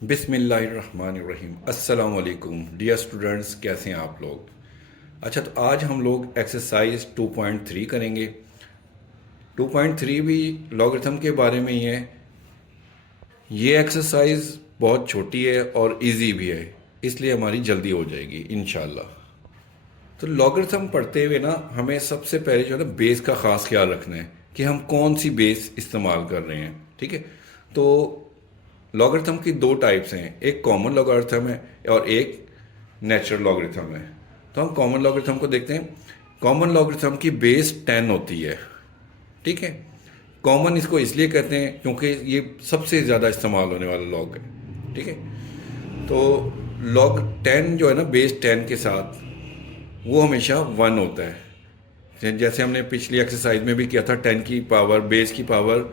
बिस्मिल्लाहिर्रहमानिर्रहीम। अस्सलाम वालेकुम डियर स्टूडेंट्स, कैसे हैं आप लोग। अच्छा, तो आज हम लोग एक्सरसाइज 2.3 करेंगे। 2.3 भी लॉगरिथम के बारे में ही है। ये एक्सरसाइज बहुत छोटी है और इजी भी है, इसलिए हमारी जल्दी हो जाएगी इंशाल्लाह। तो लॉगरिथम पढ़ते हुए ना हमें सबसे पहले जो है ना बेस का ख़ास ख्याल रखना है कि हम कौन सी बेस इस्तेमाल कर रहे हैं। ठीक है, तो लॉगरिथम की दो टाइप्स हैं, एक कॉमन लॉगरिथम है और एक नेचुरल लॉगरिथम है। तो हम कॉमन लॉगरिथम को देखते हैं। कॉमन लॉगरिथम की बेस 10 होती है। ठीक है, कॉमन इसको इसलिए कहते हैं क्योंकि ये सबसे ज़्यादा इस्तेमाल होने वाला लॉग है। ठीक है, तो लॉग 10 जो है ना बेस 10 के साथ वो हमेशा 1 होता है। जैसे हमने पिछली एक्सरसाइज में भी किया था, 10 की पावर बेस की पावर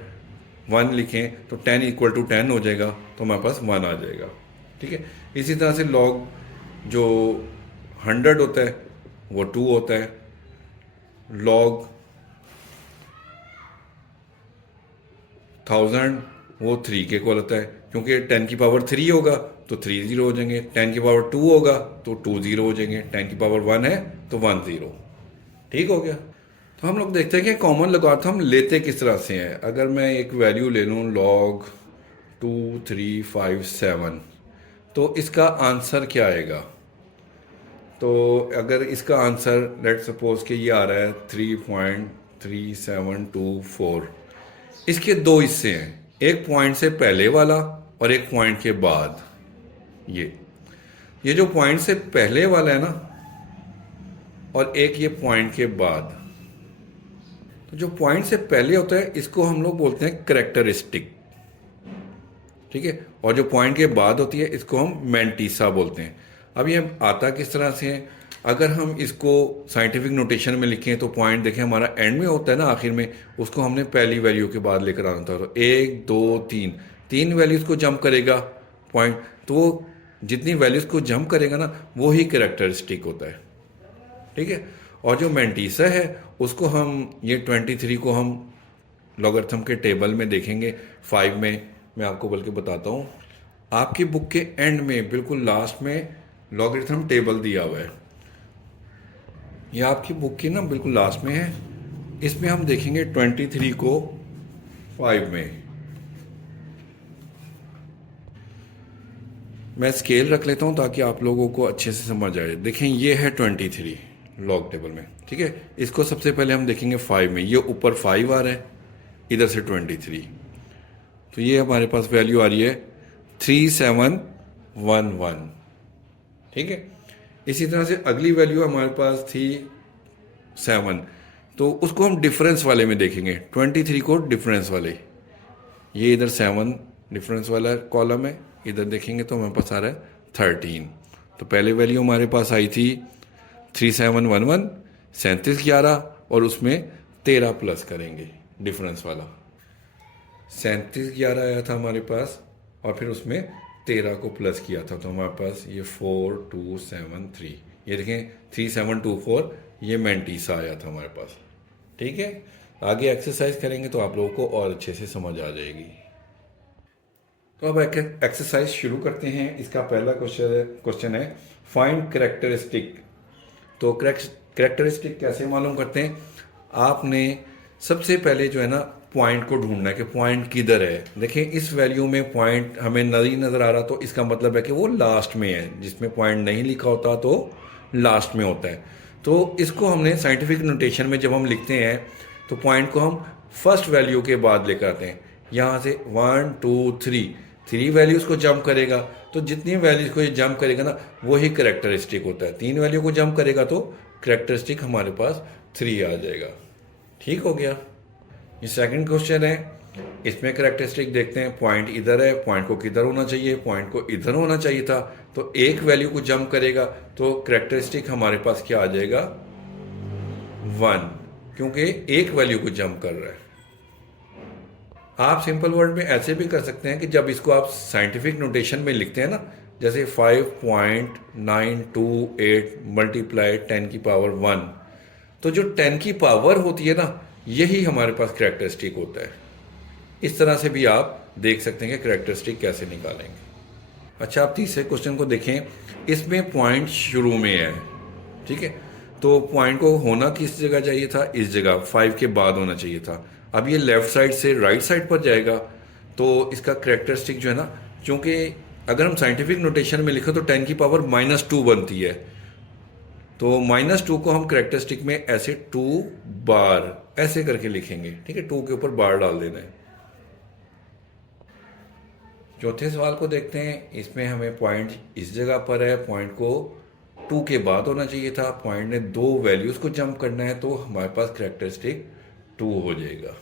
1 लिखें तो 10 इक्वल टू 10 हो जाएगा, तो हमारे पास 1 आ जाएगा। ठीक है, इसी तरह से लॉग जो 100 होता है वो 2 होता है। लॉग 1000 वो 3 के इक्वल होता है, क्योंकि 10 की पावर 3 होगा तो 3 जीरो हो जाएंगे, 10 की पावर 2 होगा तो 2 जीरो हो जाएंगे, 10 की पावर 1 है तो 1 जीरो। ठीक हो गया। तो हम लोग देखते हैं कि कॉमन लॉगरिथम लेते किस तरह से हैं। अगर मैं एक वैल्यू ले लूँ लॉग 2357, तो इसका आंसर क्या आएगा। तो अगर इसका आंसर लेट सपोज कि ये आ रहा है 3.3724, इसके दो हिस्से हैं, एक पॉइंट से पहले वाला और एक पॉइंट के बाद। ये जो पॉइंट से पहले वाला है ना, और एक ये पॉइंट के बाद। तो जो पॉइंट से पहले होता है इसको हम लोग बोलते हैं करेक्टरिस्टिक। ठीक है, और जो पॉइंट के बाद होती है इसको हम मैंटीसा बोलते हैं। अब ये आता किस तरह से है, अगर हम इसको साइंटिफिक नोटेशन में लिखें तो पॉइंट देखें हमारा एंड में होता है ना, आखिर में उसको हमने पहली वैल्यू के बाद लेकर आना था। तो 1 2 3 तीन वैल्यूज को जंप करेगा पॉइंट, तो वो जितनी वैल्यूज को जंप करेगा ना वो ही करेक्टरिस्टिक होता है। ठीक है, और जो मैंटीसा है उसको हम ये 23 को हम लॉगरिथम के टेबल में देखेंगे 5 में। मैं आपको बल्कि बताता हूँ, आपकी बुक के एंड में बिल्कुल लास्ट में लॉगरिथम टेबल दिया हुआ है। ये आपकी बुक की ना बिल्कुल लास्ट में है। इसमें हम देखेंगे 23 को 5 में। मैं स्केल रख लेता हूँ ताकि आप लोगों को अच्छे से समझ आए। देखें ये है 23 लॉग टेबल में। ठीक है, इसको सबसे पहले हम देखेंगे 5 में। ये ऊपर 5 आ रहा है, इधर से 23, तो ये हमारे पास वैल्यू आ रही है 3711। ठीक है, इसी तरह से अगली वैल्यू हमारे पास थी 7, तो उसको हम डिफरेंस वाले में देखेंगे। 23 को डिफरेंस वाले, ये इधर 7 डिफरेंस वाला कॉलम है, इधर देखेंगे तो हमारे पास आ रहा है 13। तो पहले वैल्यू हमारे पास आई थी 3711, 3711, और उसमें 13 प्लस करेंगे डिफरेंस वाला। 3711 आया था हमारे पास, और फिर उसमें 13 को प्लस किया था, तो हमारे पास ये 4273। ये देखें 3724, ये मैंटीसा आया था हमारे पास। ठीक है, आगे एक्सरसाइज करेंगे तो आप लोगों को और अच्छे से समझ आ जाएगी। तो अब एक्सरसाइज शुरू करते हैं। इसका पहला क्वेश्चन है फाइंड करेक्टरिस्टिक। तो करेक्टरिस्टिक कैसे मालूम करते हैं, आपने सबसे पहले जो है ना पॉइंट को ढूंढना है कि पॉइंट किधर है। देखें इस वैल्यू में पॉइंट हमें नहीं नज़र आ रहा, तो इसका मतलब है कि वो लास्ट में है। जिसमें पॉइंट नहीं लिखा होता तो लास्ट में होता है। तो इसको हमने साइंटिफिक नोटेशन में जब हम लिखते हैं तो पॉइंट को हम फर्स्ट वैल्यू के बाद लेकर आते हैं। यहाँ से 1 2 3 वैल्यूज को जंप करेगा, तो जितनी वैल्यूज को ये जंप करेगा ना वही करेक्टरिस्टिक होता है। 3 वैल्यू को जंप करेगा तो करेक्टरिस्टिक हमारे पास 3 आ जाएगा। ठीक हो गया। ये सेकंड क्वेश्चन है, इसमें करेक्टरिस्टिक देखते हैं। पॉइंट इधर है, पॉइंट को किधर होना चाहिए, पॉइंट को इधर होना चाहिए था, तो एक वैल्यू को जंप करेगा तो करेक्टरिस्टिक हमारे पास क्या आ जाएगा 1, क्योंकि एक वैल्यू को जंप कर रहा है। आप सिंपल वर्ड में ऐसे भी कर सकते हैं कि जब इसको आप साइंटिफिक नोटेशन में लिखते हैं ना, जैसे 5.928 मल्टीप्लाई 10 की पावर 1, तो जो 10 की पावर होती है ना यही हमारे पास करेक्टरिस्टिक होता है। इस तरह से भी आप देख सकते हैं कि करेक्टरिस्टिक कैसे निकालेंगे। अच्छा, आप तीसरे क्वेश्चन को देखें, इसमें पॉइंट शुरू में है, ठीक है। तो पॉइंट को होना किस जगह चाहिए था, इस जगह 5 के बाद होना चाहिए था। अब ये लेफ्ट साइड से राइट साइड पर जाएगा, तो इसका करेक्टरिस्टिक जो है ना, क्योंकि अगर हम साइंटिफिक नोटेशन में लिखें तो 10 की पावर -2 बनती है, तो -2 को हम करेक्टरिस्टिक में ऐसे 2 बार ऐसे करके लिखेंगे, ठीक है। 2 के ऊपर बार डाल देना है। चौथे सवाल को देखते हैं। इसमें हमें पॉइंट इस जगह पर है, पॉइंट को 2 के बाद होना चाहिए था, पॉइंट ने 2 वैल्यूज को जंप करना है, तो हमारे पास करेक्टरिस्टिक 2 हो जाएगा।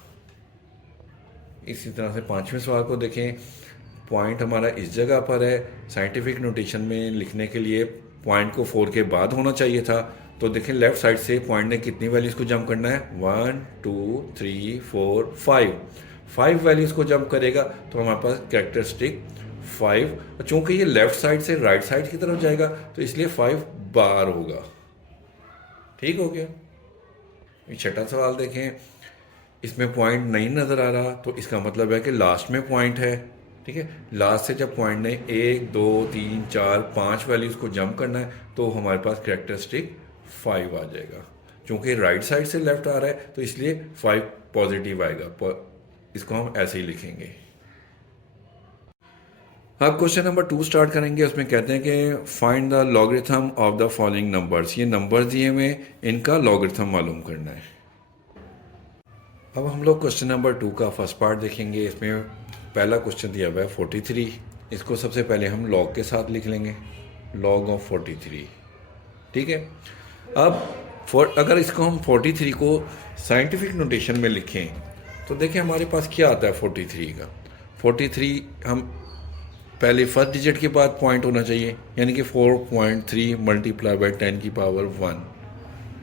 इसी तरह से पांचवें सवाल को देखें। पॉइंट हमारा इस जगह पर है, साइंटिफिक नोटेशन में लिखने के लिए पॉइंट को 4 के बाद होना चाहिए था, तो देखें लेफ्ट साइड से पॉइंट ने कितनी वैल्यूज को जंप करना है, 1 2 3 4 5 वैल्यूज को जंप करेगा, तो हमारे पास कैरेक्टरिस्टिक 5। चूंकि ये लेफ्ट साइड से राइट साइड की तरफ जाएगा, तो इसलिए 5 बार होगा। ठीक हो गया। ये छठा सवाल देखें। इसमें पॉइंट नहीं नजर आ रहा, तो इसका मतलब है कि लास्ट में पॉइंट है, ठीक है। लास्ट से जब पॉइंट ने 1 2 3 4 5 वैल्यूज को जंप करना है, तो हमारे पास कैरेक्टरिस्टिक 5 आ जाएगा। क्योंकि राइट साइड से लेफ्ट आ रहा है, तो इसलिए 5 पॉजिटिव आएगा। इसको हम ऐसे ही लिखेंगे। अब क्वेश्चन नंबर 2 स्टार्ट करेंगे। उसमें कहते हैं कि find the logarithm of the following numbers. ये नंबर्स दिए हुए, इनका लॉगरिथम मालूम करना है। अब हम लोग क्वेश्चन नंबर 2 का फर्स्ट पार्ट देखेंगे। इसमें पहला क्वेश्चन दिया हुआ है 43। इसको सबसे पहले हम लॉग के साथ लिख लेंगे, लॉग ऑफ 43, ठीक है। अब अगर इसको हम 43 को साइंटिफिक नोटेशन में लिखें, तो देखें हमारे पास क्या आता है 43 का। 43 हम पहले फर्स्ट डिजिट के बाद पॉइंट होना चाहिए, यानी कि 4.3 मल्टीप्लाई बाय 10 की पावर 1,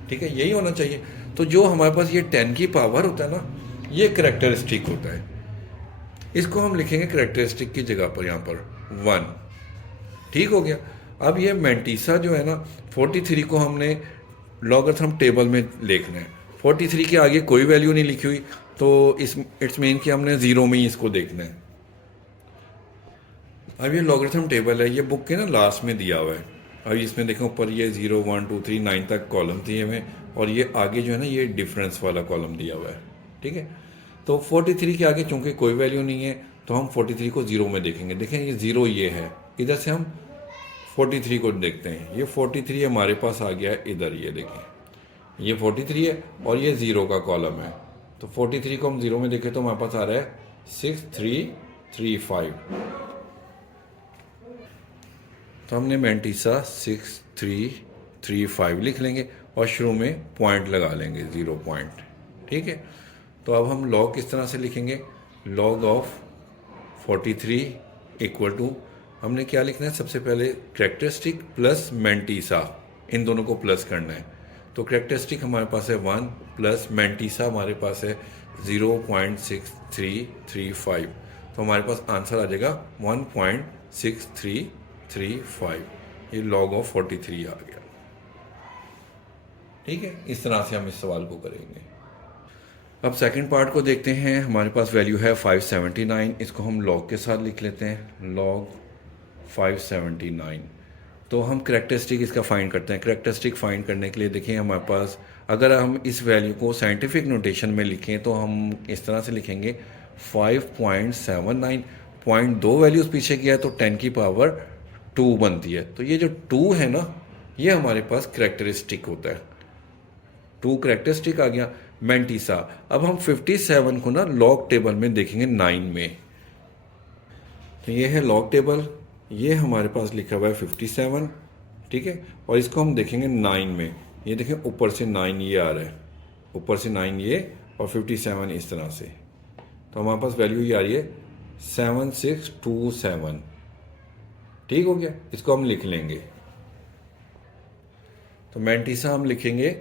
ठीक है, यही होना चाहिए। तो जो हमारे पास ये 10 की पावर होता है ना, ये करेक्टरिस्टिक होता है। इसको हम लिखेंगे करेक्टरिस्टिक की जगह पर यहाँ पर 1, ठीक हो गया। अब ये मेंटीसा जो है ना, 43 को हमने लॉगरिथम टेबल में लिखना है। 43 के आगे कोई वैल्यू नहीं लिखी हुई, तो इट्स मीन कि हमने 0 में ही इसको देखना है। अब ये लॉगरिथम टेबल है, ये बुक के ना लास्ट में दिया हुआ है। अब इसमें देखो ऊपर ये 0 1 2 3 9 तक कॉलम दिए हुए, और ये आगे जो है ना, ये डिफरेंस वाला कॉलम दिया हुआ है, ठीक है। तो 43 के आगे चूंकि कोई वैल्यू नहीं है, तो हम 43 को 0 में देखेंगे। देखें ये 0 ये है, इधर से हम 43 को देखते हैं। ये 43 हमारे पास आ गया है इधर, ये देखें ये 43 है और ये 0 का कॉलम है। तो 43 को हम 0 में देखें तो हमारे पास आ रहा है 6335। तो हमने मेंटीसा 6335 लिख लेंगे और शुरू में पॉइंट लगा लेंगे 0 पॉइंट, ठीक है। तो अब हम लॉग किस तरह से लिखेंगे, लॉग ऑफ 43 इक्वल टू, हमने क्या लिखना है, सबसे पहले करेक्टरिस्टिक प्लस मेंटीसा, इन दोनों को प्लस करना है। तो करेक्टरिस्टिक हमारे पास है 1 प्लस मेंटीसा हमारे पास है 0.6335। तो हमारे पास आंसर आ जाएगा 1.6335। ये लॉग ऑफ 43 आ गया, ठीक है। इस तरह से हम इस सवाल को करेंगे। अब सेकंड पार्ट को देखते हैं। हमारे पास वैल्यू है 579, इसको हम लॉग के साथ लिख लेते हैं, लॉग 579। तो हम करेक्टरिस्टिक इसका फाइंड करते हैं। करेक्टरिस्टिक फाइंड करने के लिए देखिए हमारे पास, अगर हम इस वैल्यू को साइंटिफिक नोटेशन में लिखें तो हम इस तरह से लिखेंगे 5.79, पॉइंट 2 वैल्यूज पीछे किया तो 10 की पावर 2 बनती है। तो ये जो 2 है ना, ये हमारे पास करेक्टरिस्टिक होता है। 2 करेक्टरिस्टिक आ गया। मेंटीसा, अब हम 57 को ना लॉग टेबल में देखेंगे 9 में। तो ये है लॉग टेबल, ये हमारे पास लिखा हुआ है 57, ठीक है। और इसको हम देखेंगे 9 में। ये देखें ऊपर से 9 ये आ रहा है, ऊपर से 9 ये और 57 इस तरह से। तो हमारे पास वैल्यू ये आ रही है 7627, ठीक हो गया। इसको हम लिख लेंगे। तो मेंटीसा हम लिखेंगे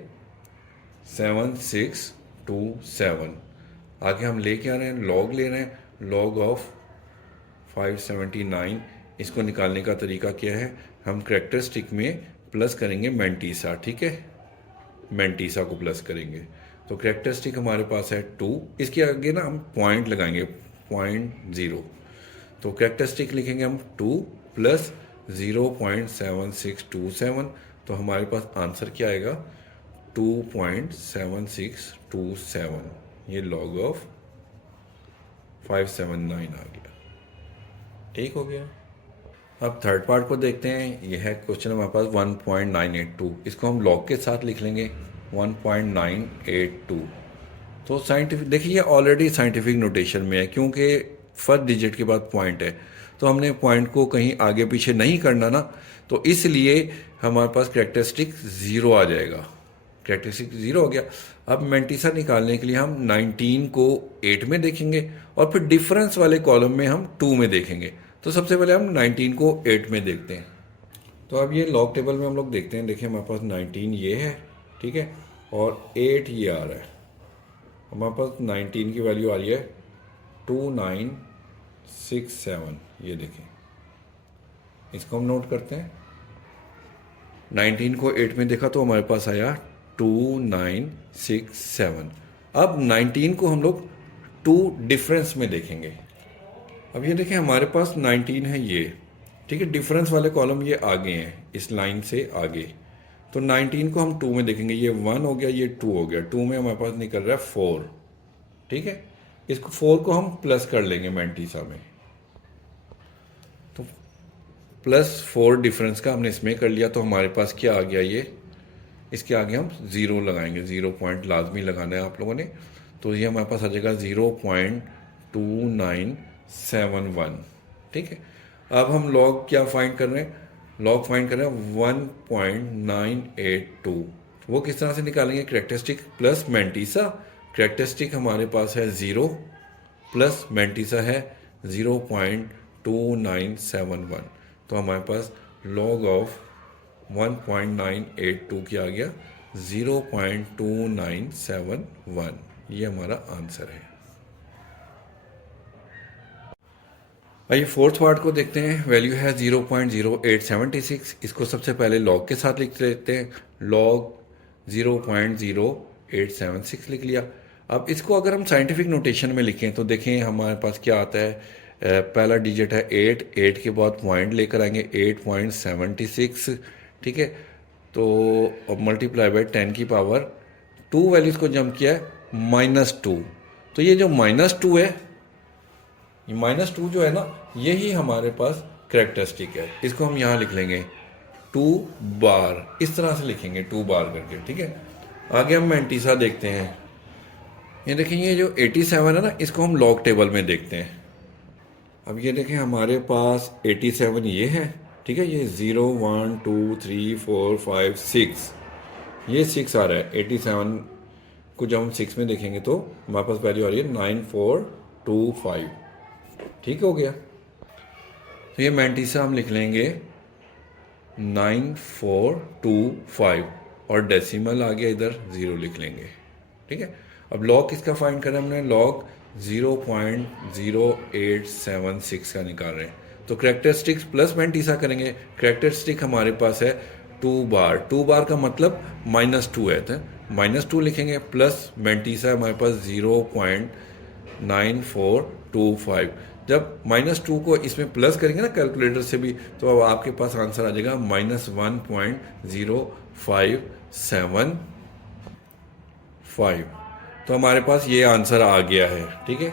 7627। आगे हम लेके आ रहे हैं, लॉग ले रहे हैं, लॉग ऑफ 579। इसको निकालने का तरीका क्या है, हम करेक्टरिस्टिक में प्लस करेंगे मेंटीसा, ठीक है, मेंटीसा को प्लस करेंगे। तो करेक्टरिस्टिक हमारे पास है 2, इसके आगे ना हम पॉइंट लगाएंगे 0.0। तो करेक्टरिस्टिक लिखेंगे हम 2 प्लस 0.7627, तो हमारे पास आंसर क्या आएगा 2.7627। ये लॉग ऑफ 579 आ गया। ठीक हो गया। अब थर्ड पार्ट को देखते हैं। यह है क्वेश्चन हमारे पास 1.982, इसको हम लॉग के साथ लिख लेंगे 1.982। तो साइंटिफिक देखिए, ये ऑलरेडी साइंटिफिक नोटेशन में है क्योंकि फर्स्ट डिजिट के बाद पॉइंट है, तो हमने पॉइंट को कहीं आगे पीछे नहीं करना ना, तो इसलिए हमारे पास कैरेक्टरिस्टिक ज़ीरो आ जाएगा। कैरेक्टरिस्टिक ज़ीरो हो गया। अब मैंटीसा निकालने के लिए हम 19 को 8 में देखेंगे और फिर डिफरेंस वाले कॉलम में हम 2 में देखेंगे। तो सबसे पहले हम 19 को 8 में देखते हैं। तो अब ये लॉग टेबल में हम लोग देखते हैं। देखिए हमारे पास 19 ये है, ठीक है, और 8 ये आ रहा है। हमारे पास 19 की वैल्यू आ रही है 2967। ये देखें, इसको हम नोट करते हैं। 19 को 8 में देखा तो हमारे पास आया 2967। अब 19 को हम लोग 2 डिफरेंस में देखेंगे। अब ये देखें, हमारे पास 19 है ये, ठीक है, डिफरेंस वाले कॉलम ये आगे हैं, इस लाइन से आगे। तो 19 को हम 2 में देखेंगे। ये 1 हो गया, ये 2 हो गया। 2 में हमारे पास निकल रहा है 4, ठीक है। इसको 4 को हम प्लस कर लेंगे मैंटीसा में, तो +4 डिफरेंस का हमने इसमें कर लिया। तो हमारे पास क्या आ गया, ये इसके आगे हम 0 लगाएंगे। 0 पॉइंट लाजमी लगाना है आप लोगों ने। तो ये हमारे पास आ जाएगा 0.2971, ठीक है। अब हम लॉग क्या फाइंड कर रहे हैं, लॉग फाइंड कर रहे हैं 1.982। वो किस तरह से निकालेंगे, कैरेक्टरिस्टिक प्लस मैंटीसा। कैरेक्टरिस्टिक हमारे पास है 0 प्लस मैंटीसा है 0.2971। तो हमारे पास लॉग ऑफ 1.982 क्या आ गया 0.2971। ये हमारा आंसर है। आइए फोर्थ पार्ट को देखते हैं। वैल्यू है 0.0876। इसको सबसे पहले लॉग के साथ लिख लेते हैं। लॉग 0.0876 लिख लिया। अब इसको अगर हम साइंटिफिक नोटेशन में लिखें तो देखें हमारे पास क्या आता है। पहला डिजिट है 8, 8 के बाद पॉइंट लेकर आएंगे 8.76, ठीक है। तो अब मल्टीप्लाई बाय 10 की पावर 2 वैल्यूज को जंप किया है -2। तो ये जो -2 है, ये -2 जो है ना, यही हमारे पास कैरेक्टरिस्टिक है। इसको हम यहाँ लिख लेंगे 2 बार, इस तरह से लिखेंगे 2 बार करके, ठीक है। आगे हम मैंटीसा देखते हैं। ये देखें, ये जो 87 है ना, इसको हम लॉग टेबल में देखते हैं। अब ये देखें हमारे पास 87 ये है, ठीक है। ये 0 1 2 3 4 5 6, ये 6 आ रहा है। 87 को जब हम 6 में देखेंगे तो हमारे पास वैल्यू आ रही है 9425, ठीक हो गया। तो ये मैंटीसा हम लिख लेंगे 9425 और डेसिमल आ गया, इधर 0 लिख लेंगे, ठीक है। अब लॉग किसका फाइंड करना है हमने, लॉग 0.0876 का निकाल रहे हैं। तो कैरेक्टरिस्टिक्स प्लस मैंटीसा करेंगे। कैरेक्टरिस्टिक हमारे पास है 2 बार। 2 बार का मतलब -2 है, तो -2 लिखेंगे, प्लस मैंटीसा हमारे पास 0.9425। जब -2 को इसमें प्लस करेंगे ना कैलकुलेटर से भी, तो अब आपके पास आंसर आ जाएगा -1.0575। तो हमारे पास ये आंसर आ गया है, ठीक है।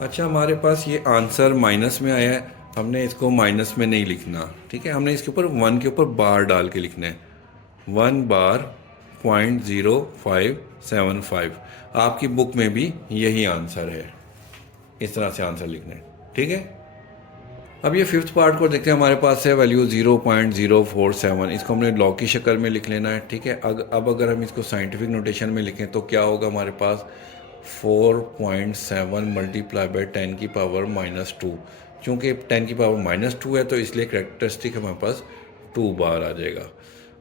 अच्छा, हमारे पास ये आंसर माइनस में आया है, हमने इसको माइनस में नहीं लिखना, ठीक है। हमने इसके ऊपर 1 के ऊपर बार डाल के लिखना है। 1 बार 0.0575। आपकी बुक में भी यही आंसर है, इस तरह से आंसर लिखना है, ठीक है। अब ये फिफ्थ पार्ट को देखते हैं। हमारे पास है वैल्यू 0.047। इसको हमने लॉग की शक्ल में लिख लेना है, ठीक है। अब अगर हम इसको साइंटिफिक नोटेशन में लिखें तो क्या होगा, हमारे पास 4.7 मल्टीप्लाई बाय 10 की पावर -2। चूँकि 10 की पावर -2 है तो इसलिए कैरेक्टरिस्टिक हमारे पास 2 बार आ जाएगा।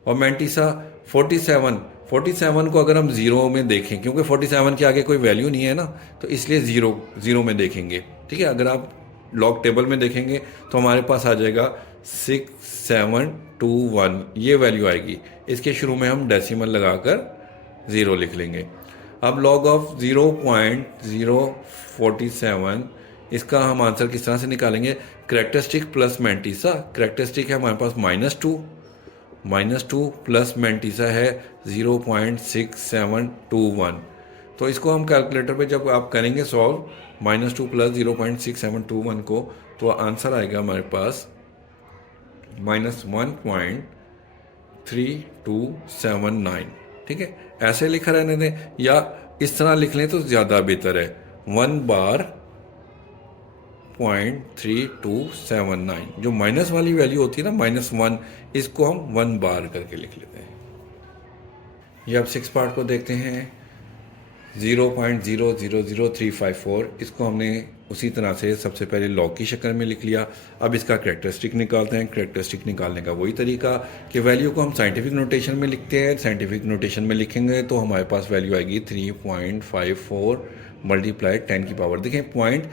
और मैंटीसा 47 को अगर हम 0 में देखें, क्योंकि 47 के आगे कोई वैल्यू नहीं है ना, तो इसलिए 0 में देखेंगे, ठीक है। अगर आप लॉग टेबल में देखेंगे तो हमारे पास आ जाएगा 6721, ये वैल्यू आएगी। इसके शुरू में हम डेसिमल लगाकर 0 लिख लेंगे। अब लॉग ऑफ 0.047, इसका हम आंसर किस तरह से निकालेंगे, करेक्टरिस्टिक प्लस मैंटीसा, करेक्टरिस्टिक है हमारे पास -2 प्लस मैंटीसा है 0.6721। तो इसको हम कैलकुलेटर पे जब आप करेंगे सॉल्व -2 प्लस 0.6721 को, तो आंसर आएगा हमारे पास -1.3279। ठीक है, ऐसे लिखा रहने दें या इस तरह लिख लें तो ज़्यादा बेहतर है, 1 बार 0.3279। जो माइनस वाली वैल्यू होती है ना -1, इसको हम 1 बार करके लिख लेते हैं। ये अब 6 पार्ट को देखते हैं। 0.000354 इसको हमने उसी तरह से सबसे पहले लॉग की शक्ल में लिख लिया। अब इसका करेक्टरिस्टिक निकालते हैं। करेक्टरिस्टिक निकालने का वही तरीका कि वैल्यू को हम साइंटिफिक नोटेशन में लिखते हैं। साइंटिफिक नोटेशन में लिखेंगे तो हमारे पास वैल्यू आएगी 3.54 मल्टीप्लाई 10 की पावर, देखें पॉइंट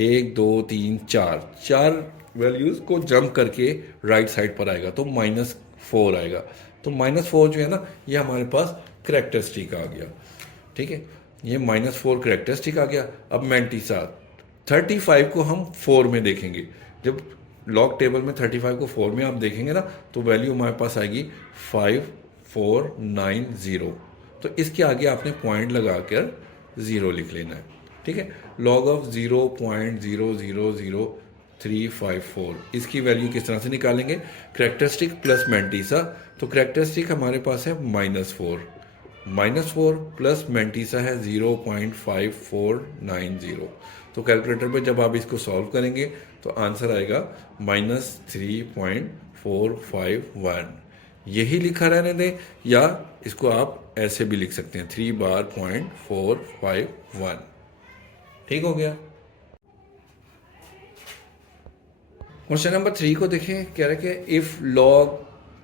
1 2 3 4 वैल्यूज़ को जंप करके राइट साइड पर आएगा तो -4 आएगा। तो -4 जो है ना, ये हमारे पास करेक्टरिस्टिक आ गया। ठीक है, ये -4 करेक्टरिस्टिक आ गया। अब मैंटीसा 35 को हम 4 में देखेंगे। जब लॉग टेबल में 35 को 4 में आप देखेंगे ना, तो वैल्यू हमारे पास आएगी 5490। तो इसके आगे आपने पॉइंट लगा कर 0 लिख लेना है। ठीक है, लॉग ऑफ 0.000354 इसकी वैल्यू किस तरह से निकालेंगे, करेक्टरिस्टिक प्लस मैंटीसा। तो करेक्टरिस्टिक हमारे पास है -4 प्लस मैंटीसा है 0.5490। तो कैलकुलेटर पे जब आप इसको सॉल्व करेंगे तो आंसर आएगा -3.451। यही लिखा रहने दें या इसको आप ऐसे भी लिख सकते हैं 3 बार 0.451। ठीक हो गया। क्वेश्चन नंबर 3 को देखें। कह रहे कि इफ लॉग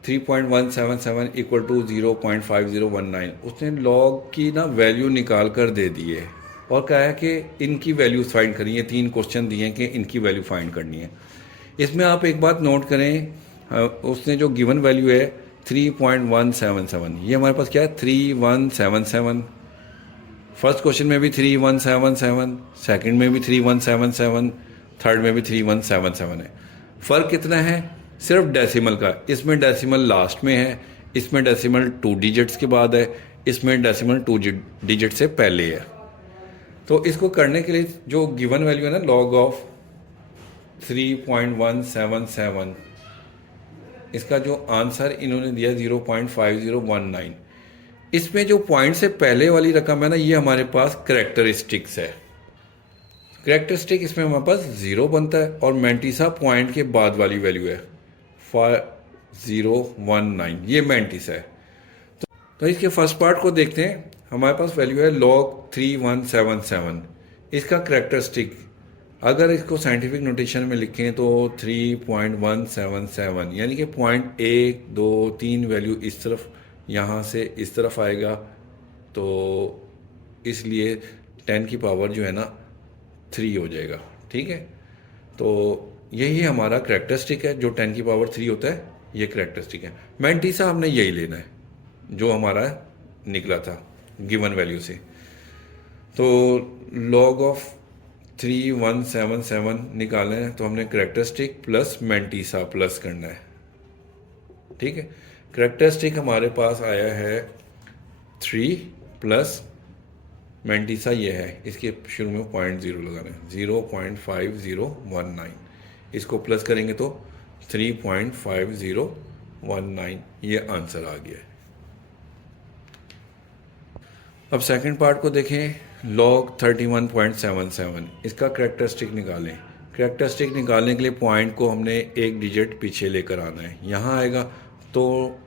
3.177 इक्वल टू 0.5019, उसने लॉग की ना वैल्यू निकाल कर दे दी है और कहा है कि इनकी वैल्यू फाइंड करनी है। 3 क्वेश्चन दिए हैं कि इनकी वैल्यू फाइंड करनी है। इसमें आप एक बात नोट करें, उसने जो गिवन वैल्यू है 3.177, ये हमारे पास क्या है 3177। फर्स्ट क्वेश्चन में भी 3177, सेकंड में भी 3177, थर्ड में भी 3177 है। फ़र्क कितना है, सिर्फ डेसिमल का। इसमें डेसिमल लास्ट में है, इसमें डेसिमल 2 डिजिट्स के बाद है, इसमें डेसिमल 2 डिजिट से पहले है। तो इसको करने के लिए जो गिवन वैल्यू है ना, लॉग ऑफ 3.177, इसका जो आंसर इन्होंने दिया 0.5019। इसमें जो पॉइंट से पहले वाली रकम है ना, ये हमारे पास करेक्टरिस्टिक्स है। करेक्टरिस्टिक इसमें हमारे पास 0 बनता है और मैंटीसा पॉइंट के बाद वाली वैल्यू है 5019, ये मैंटीसा है। तो इसके फर्स्ट पार्ट को देखते हैं। हमारे पास वैल्यू है लॉग 3177। इसका करेक्टरिस्टिक अगर इसको साइंटिफिक नोटेशन में लिखें तो 3.177, यानी कि पॉइंट 1 2 3 वैल्यू इस तरफ, यहाँ से इस तरफ आएगा। तो इसलिए 10 की पावर जो है ना 3 हो जाएगा। ठीक है, तो यही हमारा करेक्टरिस्टिक है। जो 10 की पावर 3 होता है ये करेक्टरिस्टिक है। मैंटीसा हमने यही लेना है जो हमारा निकला था गिवन वैल्यू से। तो लॉग ऑफ 3177 निकालना है तो हमने करेक्टरिस्टिक प्लस मैंटीसा प्लस करना है। ठीक है, करेक्टरिस्टिक हमारे पास आया है 3 प्लस मैंटीसा ये है, इसके शुरू में 0.0 लगाना है 0.5019। इसको प्लस करेंगे तो 3.5019, ये आंसर आ गया है। अब सेकंड पार्ट को देखें। लॉग 31.77 इसका करेक्टरिस्टिक निकालें। करेक्टरिस्टिक निकालने के लिए पॉइंट को हमने एक डिजिट पीछे लेकर आना है। यहाँ आएगा तो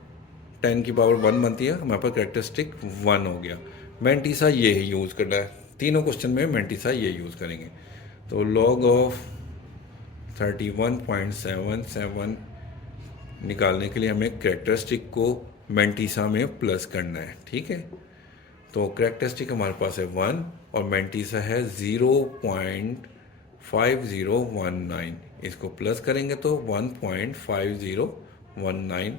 10 की पावर 1 बनती है, हमारे पास करेक्टरिस्टिक 1 हो गया। मैंटीसा ये ही यूज़ करना है, तीनों क्वेश्चन में मैंटीसा ये यूज़ करेंगे। तो लॉग ऑफ 31.77 निकालने के लिए हमें करेक्टरिस्टिक को मैंटीसा में प्लस करना है। ठीक है, तो करेक्टरिस्टिक हमारे पास है 1 और मैंटीसा है 0.5019। इसको प्लस करेंगे तो 1.5019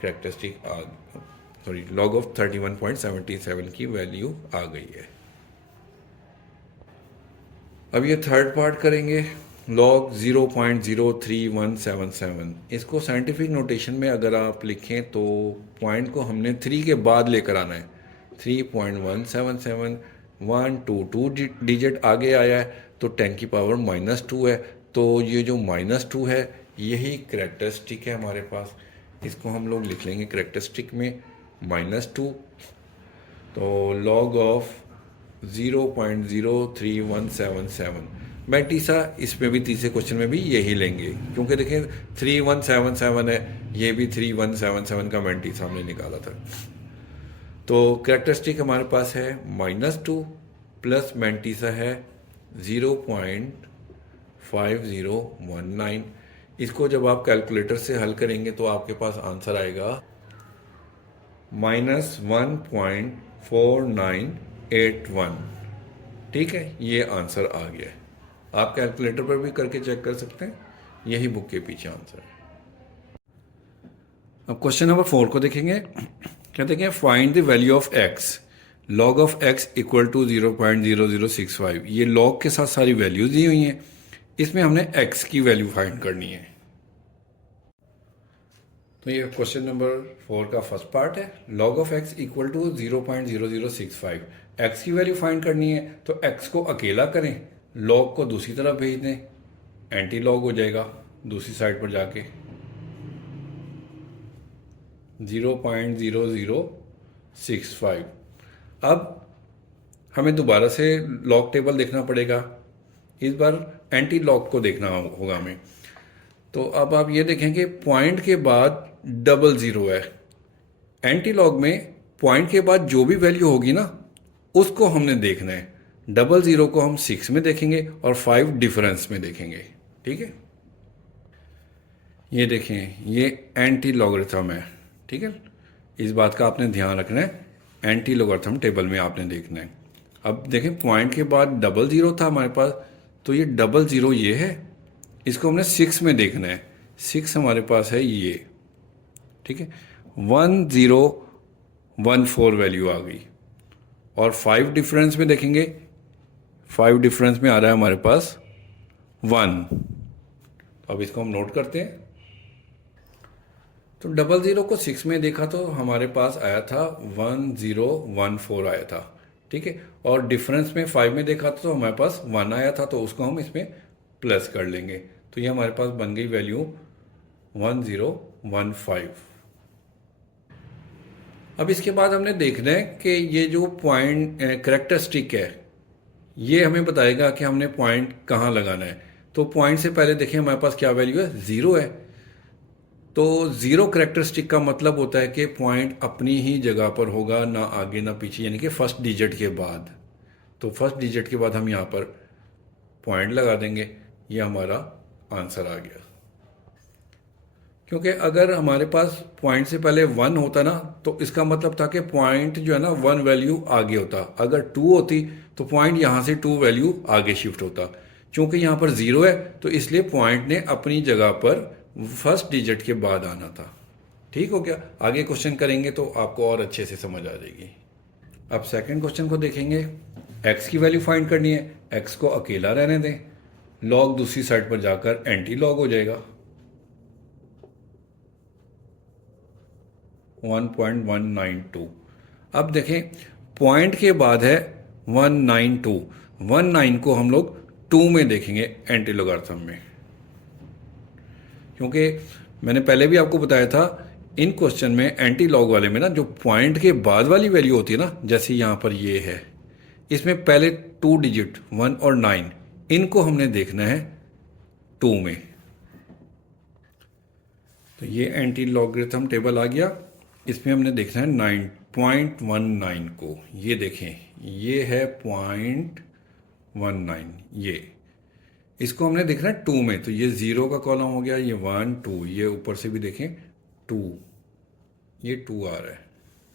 करेक्टरिस्टिक लॉग ऑफ 31.77 की वैल्यू आ गई है। अब ये थर्ड पार्ट करेंगे, लॉग 0.03177। इसको साइंटिफिक नोटेशन में अगर आप लिखें तो पॉइंट को हमने 3 के बाद लेकर आना है। 3.177, 1 2 डिजिट आगे आया है तो 10 की पावर -2 है। तो ये जो -2 है यही करेक्टरिस्टिक है हमारे पास। इसको हम लोग लिख लेंगे करेक्टरिस्टिक में -2। तो लॉग ऑफ 0.03177 मैंटीसा, इसमें भी तीसरे क्वेश्चन में भी यही लेंगे क्योंकि देखें 3177 है, ये भी 3177 का मैंटीसा हमने निकाला था। तो कैरेक्टरिस्टिक हमारे पास है -2 प्लस मैंटीसा है 0.5019। इसको जब आप कैलकुलेटर से हल करेंगे तो आपके पास आंसर आएगा -1.4981। ठीक है, ये आंसर आ गया है। आप कैलकुलेटर पर भी करके चेक कर सकते हैं, यही बुक के पीछे आंसर है। अब क्वेश्चन नंबर 4 को देखेंगे। कहते हैं find the value of x, log of x equal to 0.0065। ये लॉग के साथ सारी वैल्यूज दी हुई हैं, इसमें हमने एक्स की वैल्यू फाइंड करनी है। तो ये क्वेश्चन नंबर 4 का फर्स्ट पार्ट है, log of x equal to 0.0065। X की वैल्यू फाइंड करनी है तो एक्स को अकेला करें, लॉग को दूसरी तरफ भेज दें, एंटी लॉग हो जाएगा दूसरी साइड पर जाके 0.0065। अब हमें दोबारा से लॉग टेबल देखना पड़ेगा, इस बार एंटी लॉग को देखना होगा हमें। तो अब आप ये देखेंगे पॉइंट के बाद 00 है, एंटी लॉग में पॉइंट के बाद जो भी वैल्यू होगी ना उसको हमने देखना है। 00 को हम 6 में देखेंगे और 5 डिफरेंस में देखेंगे। ठीक है, ये देखें ये एंटी लॉगरिथम है। ठीक है, इस बात का आपने ध्यान रखना है, एंटी लॉगरिथम टेबल में आपने देखना है। अब देखें पॉइंट के बाद 00 था हमारे पास, तो ये 00 ये है, इसको हमने 6 में देखना है। 6 हमारे पास है ये। ठीक है, 1014 वैल्यू आ गई। और 5 डिफरेंस में देखेंगे, 5 डिफरेंस में आ रहा है हमारे पास 1। अब इसको हम नोट करते हैं। तो 00 को 6 में देखा तो हमारे पास आया था 1014 आया था। ठीक है, और डिफरेंस में 5 में देखा तो हमारे पास 1 आया था, तो उसको हम इसमें प्लस कर लेंगे। तो ये हमारे पास बन गई वैल्यू 1015। अब इसके बाद हमने देखना है कि ये जो पॉइंट करेक्टरिस्टिक है ये हमें बताएगा कि हमने पॉइंट कहाँ लगाना है। तो पॉइंट से पहले देखें हमारे पास क्या वैल्यू है, 0 है। तो 0 करेक्टरिस्टिक का मतलब होता है कि पॉइंट अपनी ही जगह पर होगा, ना आगे ना पीछे, यानी कि फर्स्ट डिजिट के बाद। तो फर्स्ट डिजिट के बाद हम यहाँ पर पॉइंट लगा देंगे, ये हमारा आंसर आ गया। क्योंकि अगर हमारे पास पॉइंट से पहले 1 होता ना तो इसका मतलब था कि पॉइंट जो है ना 1 वैल्यू आगे होता। अगर 2 होती तो पॉइंट यहाँ से 2 वैल्यू आगे शिफ्ट होता। चूंकि यहाँ पर 0 है तो इसलिए पॉइंट ने अपनी जगह पर फर्स्ट डिजिट के बाद आना था। ठीक हो गया, आगे क्वेश्चन करेंगे तो आपको और अच्छे से समझ आ जाएगी। अब सेकंड क्वेश्चन को देखेंगे। एक्स की वैल्यू फाइंड करनी है, एक्स को अकेला रहने दें, लॉग दूसरी साइड पर जाकर एंटी लॉग हो जाएगा 1.192। अब देखें पॉइंट के बाद है 192, 19 को हम लोग 2 में देखेंगे एंटी लॉगरिथम में। क्योंकि मैंने पहले भी आपको बताया था इन क्वेश्चन में एंटी लॉग वाले में ना जो पॉइंट के बाद वाली वैल्यू होती है ना, जैसे यहां पर ये है, इसमें पहले 2 डिजिट 1 और 9 इनको हमने देखना है 2 में। तो ये एंटी लॉगरिथम टेबल आ गया, इसमें हमने देखना है 9.19 को। ये देखें ये है 0.19, ये इसको हमने देखना है 2 में। तो ये 0 का कॉलम हो गया, ये 1 2, ये ऊपर से भी देखें 2, ये 2 आ रहा है।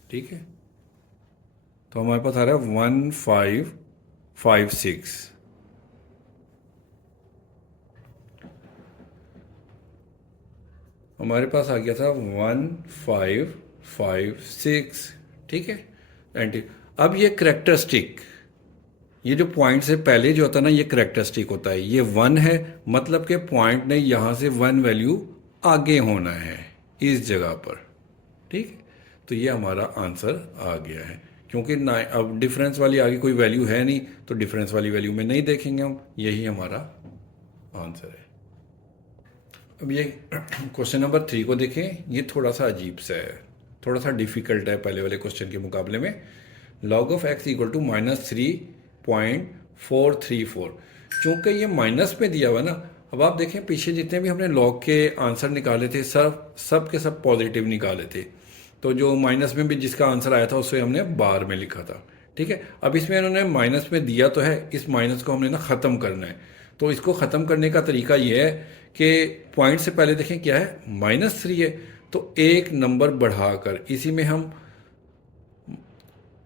ठीक है, तो हमारे पास आ रहा है 1556। हमारे पास आ गया था 1556। ठीक है एंटी। अब ये करेक्टरिस्टिक ये जो पॉइंट से पहले जो होता है ना, ये करेक्टरिस्टिक होता है। ये 1 है, मतलब कि पॉइंट ने यहाँ से 1 वैल्यू आगे होना है इस जगह पर। ठीक है, तो ये हमारा आंसर आ गया है। क्योंकि ना अब डिफरेंस वाली आगे कोई वैल्यू है नहीं, तो डिफरेंस वाली वैल्यू में नहीं देखेंगे हम, यही हमारा आंसर है। अब ये क्वेश्चन नंबर 3 को देखें। ये थोड़ा सा अजीब सा है, थोड़ा सा डिफिकल्ट है पहले वाले क्वेश्चन के मुकाबले में। log of x equal to -3.434। चूंकि ये माइनस में दिया हुआ है ना, अब आप देखें पीछे जितने भी हमने log के आंसर निकाले थे सब के सब पॉजिटिव निकाले थे। तो जो माइनस में भी जिसका आंसर आया था उसे हमने बार में लिखा था। ठीक है, अब इसमें इन्होंने माइनस में दिया तो है, इस माइनस को हमने ना ख़त्म करना है। तो इसको ख़त्म करने का तरीका ये है कि पॉइंट से पहले देखें क्या है, -3 है, तो एक नंबर बढ़ाकर इसी में हम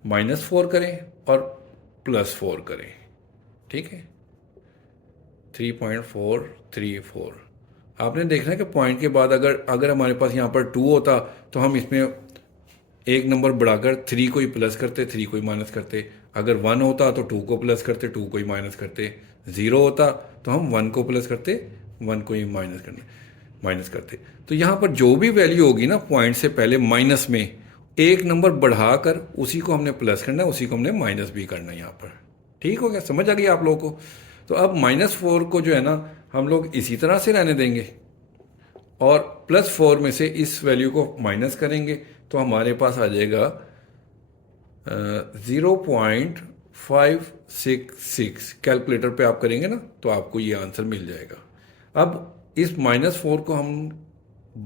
-4 करें और +4 करें। ठीक है, 3.434। आपने देखना है कि पॉइंट के बाद अगर हमारे पास यहाँ पर 2 होता तो हम इसमें एक नंबर बढ़ाकर 3 को ही प्लस करते, 3 को ही माइनस करते। अगर 1 होता तो 2 को प्लस करते, 2 को ही माइनस करते। 0 होता तो हम 1 को प्लस करते, 1 को ही माइनस करते। तो यहाँ पर जो भी वैल्यू होगी ना पॉइंट से पहले माइनस में, एक नंबर बढ़ाकर उसी को हमने प्लस करना है, उसी को हमने माइनस भी करना है यहाँ पर। ठीक हो गया, समझ आ गई आप लोगों को। तो अब -4 को जो है ना हम लोग इसी तरह से रहने देंगे और +4 में से इस वैल्यू को माइनस करेंगे, तो हमारे पास आ जाएगा 0.566। कैलकुलेटर पे आप करेंगे ना तो आपको ये आंसर मिल जाएगा। अब इस -4 को हम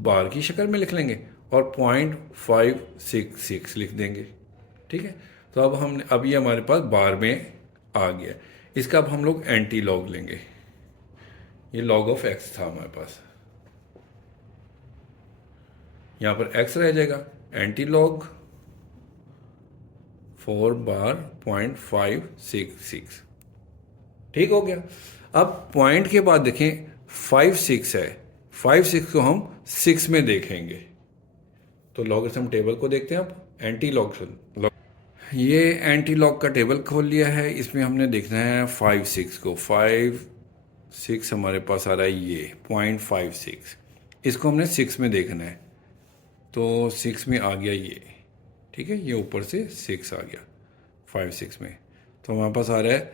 बार की शक्ल में लिख लेंगे और 0.566 लिख देंगे। ठीक है, तो अब ये हमारे पास बार में आ गया। इसका अब हम लोग एंटी लॉग लेंगे। ये log ऑफ x था हमारे पास, यहाँ पर x रह जाएगा। एंटी लॉग 4 बार 0.566। ठीक हो गया। अब पॉइंट के बाद देखें 5-6 है, 5-6 को हम 6 में देखेंगे। तो लॉगरिथम टेबल को देखते हैं आप। एंटी लॉग, ये एंटी लॉग का टेबल खोल लिया है। इसमें हमने देखना है 5-6 को। 5-6 हमारे पास आ रहा है ये 0.56। इसको हमने 6 में देखना है, तो 6 में आ गया ये। ठीक है, ये ऊपर से 6 आ गया 5-6 में। तो हमारे पास आ रहा है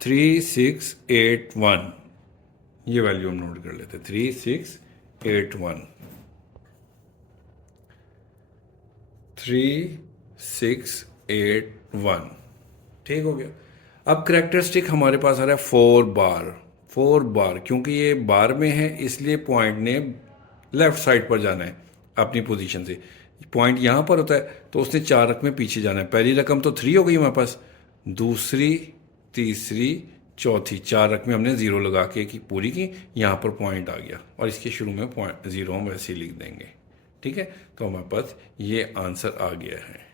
3681। ये वैल्यू हम नोट कर लेते हैं, 3681। 3681। ठीक हो गया। अब करेक्टरिस्टिक हमारे पास आ रहा है 4 बार। 4 बार क्योंकि ये बार में है इसलिए पॉइंट ने लेफ्ट साइड पर जाना है अपनी पोजीशन से। पॉइंट यहाँ पर होता है तो उसने 4 रकमें पीछे जाना है। पहली रकम तो 3 हो गई हमारे पास, दूसरी, तीसरी, चौथी, 4 रकमें हमने 0 लगा के की पूरी की। यहाँ पर पॉइंट आ गया और इसके शुरू में पॉइंट 0 हम वैसे ही लिख देंगे। ठीक है, तो हमारे पास ये आंसर आ गया है।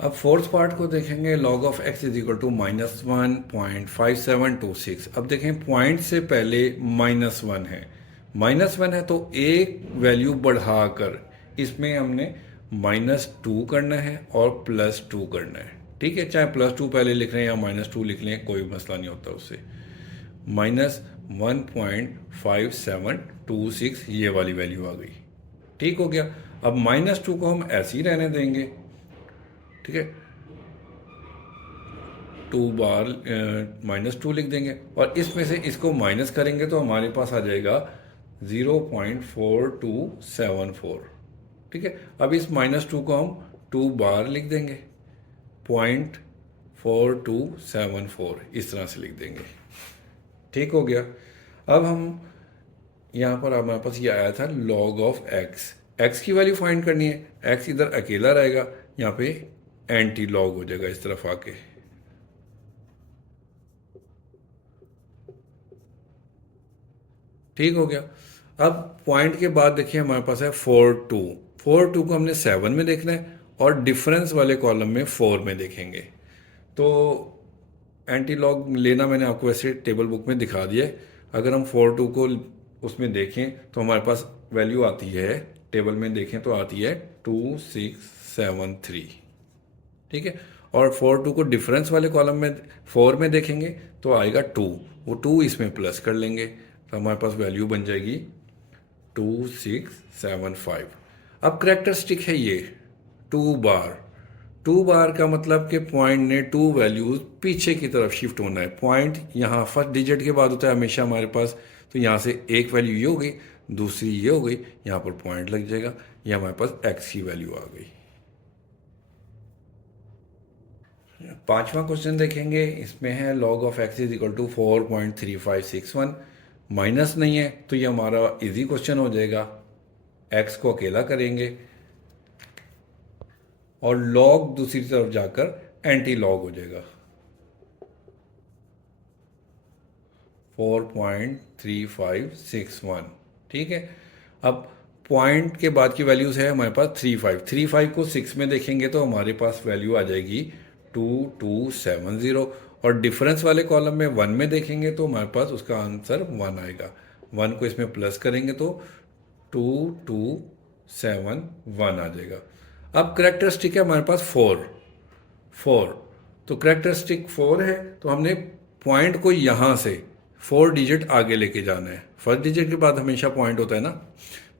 अब फोर्थ पार्ट को देखेंगे। log of x is equal to -1.5726। अब देखें पॉइंट से पहले -1 है, -1 है तो एक वैल्यू बढ़ाकर इसमें हमने -2 करना है और +2 करना है। ठीक है, चाहे +2 पहले लिख रहे हैं या -2 लिख लें, कोई मसला नहीं होता उससे। -1.5726 ये वाली वैल्यू आ गई। ठीक हो गया। अब -2 को हम ऐसे ही रहने देंगे। ठीक है, 2 बार -2 लिख देंगे और इसमें से इसको माइनस करेंगे तो हमारे पास आ जाएगा 0.4274। ठीक है, अब इस -2 को हम 2 बार लिख देंगे, 0.4274 इस तरह से लिख देंगे। ठीक हो गया। अब हम यहाँ पर हमारे पास ये आया था log ऑफ x की वैल्यू फाइंड करनी है। x इधर अकेला रहेगा, यहाँ पे एंटी लॉग हो जाएगा इस तरफ आके। ठीक हो गया। अब पॉइंट के बाद देखिए हमारे पास है 4-2। 4-2 को हमने 7 में देखना है और डिफरेंस वाले कॉलम में 4 में देखेंगे। तो एंटी लॉग लेना मैंने आपको वैसे टेबल बुक में दिखा दिया है। अगर हम 4-2 को उसमें देखें तो हमारे पास वैल्यू आती है, टेबल में देखें तो आती है 2673। ठीक है, और 4 2 को डिफरेंस वाले कॉलम में 4 में देखेंगे तो आएगा 2, वो 2 इसमें प्लस कर लेंगे तो हमारे पास वैल्यू बन जाएगी 2675। अब करेक्टरिस्टिक है ये 2 बार। 2 बार का मतलब कि पॉइंट ने 2 वैल्यूज पीछे की तरफ शिफ्ट होना है। पॉइंट यहाँ फर्स्ट डिजिट के बाद होता है हमेशा हमारे पास, तो यहाँ से एक वैल्यू ये हो गई, दूसरी ये हो गई, यहाँ पर पॉइंट लग जाएगा, ये हमारे पास x की वैल्यू आ गई। पांचवा क्वेश्चन देखेंगे, इसमें है log of x is equal to 4.3561। Minus नहीं है तो ये हमारा इजी क्वेश्चन हो जाएगा। x को अकेला करेंगे और log दूसरी तरफ जाकर एंटी लॉग हो जाएगा। 4.3561, ठीक है। अब पॉइंट के बाद की वैल्यूज है हमारे पास 35 को 6 में देखेंगे तो हमारे पास वैल्यू आ जाएगी 2270, और डिफरेंस वाले कॉलम में 1 में देखेंगे तो हमारे पास उसका आंसर 1 आएगा। 1 को इसमें प्लस करेंगे तो 2271 आ जाएगा। अब करेक्टरिस्टिक है हमारे पास 4, तो करेक्टरिस्टिक 4 है तो हमने पॉइंट को यहाँ से 4 डिजिट आगे लेके जाना है। फर्स्ट डिजिट के बाद हमेशा पॉइंट होता है ना,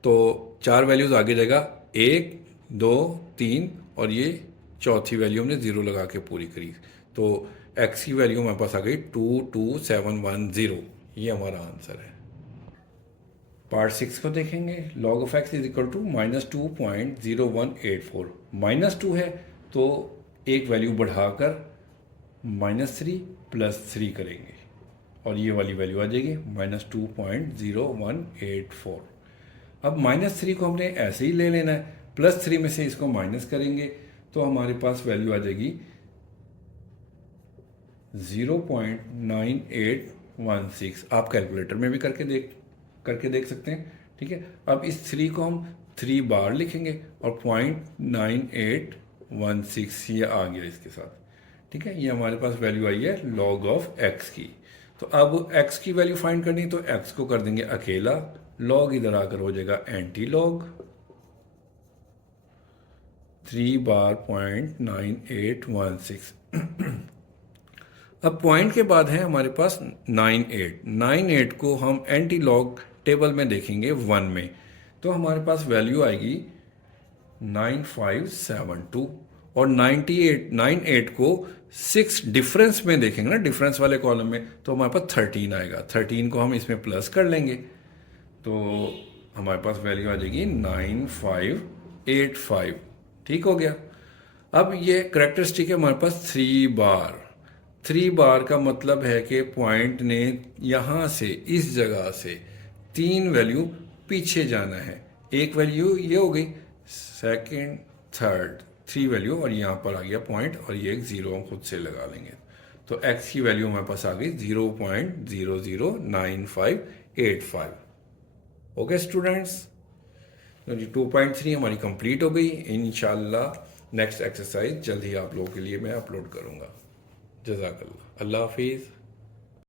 तो 4 वैल्यूज आगे जाएगा, 1 2 3 और ये चौथी वैल्यू हमने 0 लगा के पूरी करी, तो x की वैल्यू हमारे पास आ गई 22710। ये हमारा आंसर है। पार्ट 6 को देखेंगे, log of x is equal to -2.0184। -2 है तो एक वैल्यू बढ़ाकर -3 + 3 करेंगे और ये वाली वैल्यू आ जाएगी -2.0184। अब -3 को हमने ऐसे ही ले लेना है, +3 में से इसको माइनस करेंगे तो हमारे पास वैल्यू आ जाएगी 0.9816। आप कैलकुलेटर में भी करके देख सकते हैं, ठीक है। अब इस 3 को हम 3 बार लिखेंगे और 0.9816 ये आ गया इसके साथ, ठीक है। ये हमारे पास वैल्यू आई है log ऑफ x की। तो अब x की वैल्यू फाइंड करनी, तो x को कर देंगे अकेला, log इधर आकर हो जाएगा एंटी लॉग 3 बार 0.9816। अब पॉइंट के बाद है हमारे पास 98 को हम एंटी लॉग टेबल में देखेंगे 1 में, तो हमारे पास वैल्यू आएगी 9572। और 98 को 6 डिफरेंस में देखेंगे ना, डिफरेंस वाले कॉलम में, तो हमारे पास 13 आएगा। 13 को हम इसमें प्लस कर लेंगे तो हमारे पास वैल्यू आ जाएगी 9585, ठीक हो गया। अब ये करेक्टरिस्टिक है हमारे पास 3 बार का मतलब है कि पॉइंट ने यहाँ से इस जगह से 3 वैल्यू पीछे जाना है। एक वैल्यू ये हो गई, सेकंड थर्ड 3 वैल्यू, और यहाँ पर आ गया पॉइंट और ये एक 0 हम खुद से लगा लेंगे, तो x की वैल्यू हमारे पास आ गई 0.009585। ओके स्टूडेंट्स, तो 2.3 हमारी कंप्लीट हो गई। इंशाल्लाह नेक्स्ट एक्सरसाइज जल्द ही आप लोगों के लिए मैं अपलोड करूँगा। जज़ाकल्लाह, अल्लाह हाफिज़।